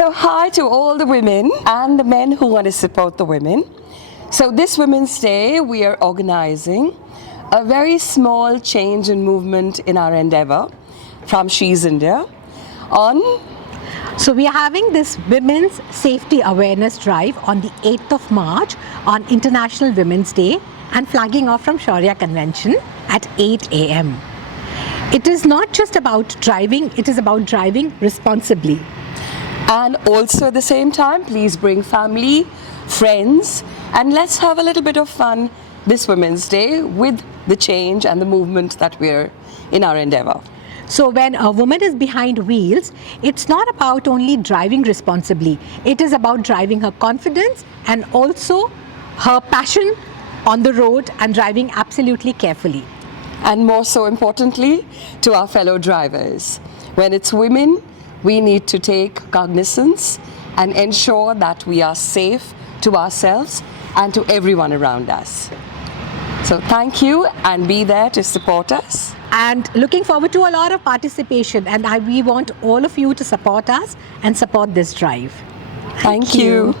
So hi to all the women and the men who want to support the women. So this Women's Day, we are organizing a very small change and movement in our endeavor from She's India on. So we are having this Women's Safety Awareness Drive on the 8th of March on International Women's Day and flagging off from Shourya Convention at 8 a.m. It is not just about driving, it is about driving responsibly. And also at the same time, please bring family, friends, and let's have a little bit of fun this Women's Day with the change and the movement that we're in our endeavor. So when a woman is behind wheels, it's not about only driving responsibly. It is about driving her confidence and also her passion on the road and driving absolutely carefully. And more so importantly, to our fellow drivers. When it's women, we need to take cognizance and ensure that we are safe to ourselves and to everyone around us. So thank you and be there to support us. And looking forward to a lot of participation, and we want all of you to support us and support this drive. Thank you.